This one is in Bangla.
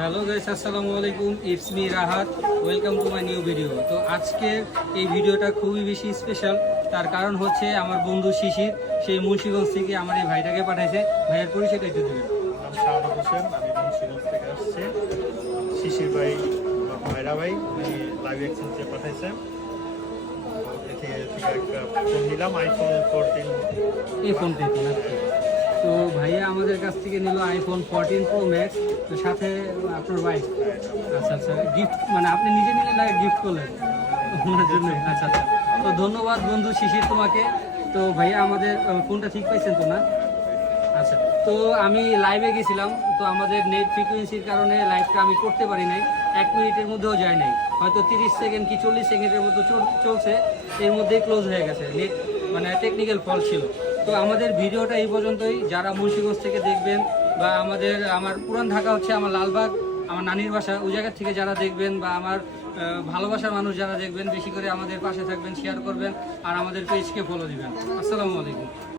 হ্যালো গাইস, আসসালামু আলাইকুম। It's me Rahat. Welcome to my new video. তো আজকের এই ভিডিওটা খুবই বেশি স্পেশাল। তার কারণ হচ্ছে আমার বন্ধু শিশির, সেই মুন্সিগঞ্জ থেকে আমার এই ভাইটাকে পাঠাইছে। ভাইয়ের পরিচয়টা একটু দেবেন। নাম শাহাদাত হোসেন, আমি মুন্সিগঞ্জ থেকে আসছি। শিশির ভাই বা ভাইরা ভাই উনি লাইভ এক্সচেঞ্জে পাঠাইছেন। এতে থেকে একটা ফোন নিলাম, আইফোন 14। এই ফোন থেকে না? তো ভাইয়া আমাদের কাছ থেকে নিল আইফোন 14 প্রো ম্যাক্স। তো সাথে আপনার ওয়াইফ। আচ্ছা আচ্ছা, গিফট মানে আপনি নিজে নিলেন না গিফট করলেন ওনার জন্য? আচ্ছা আচ্ছা, তো ধন্যবাদ বন্ধু শিশির তোমাকে। তো ভাইয়া আমাদের ফোনটা ঠিক পাইছেন তো না? আচ্ছা, তো আমি লাইভে গেছিলাম, তো আমাদের নেট ফ্রিকোয়েন্সির কারণে লাইভটা আমি করতে পারি নাই। 1 মিনিটের মধ্যেও যায় নাই, হয়তো 30 সেকেন্ড কি 40 সেকেন্ডের মতো চলছে, এর মধ্যেই ক্লোজ হয়ে গেছে। নেট মানে টেকনিক্যাল ফল্ট ছিল। তো আমাদের ভিডিওটা এই পর্যন্তই। যারা মুন্সিগঞ্জ থেকে দেখবেন বা আমার পুরান ঢাকা হচ্ছে আমার লালবাগ, আমার নানির বাসা, ওই জায়গা থেকে যারা দেখবেন বা আমার ভালোবাসার মানুষ যারা দেখবেন, বেশি করে আমাদের পাশে থাকবেন, শেয়ার করবেন আর আমাদের পেজকে ফলো দিবেন। আসসালামু আলাইকুম।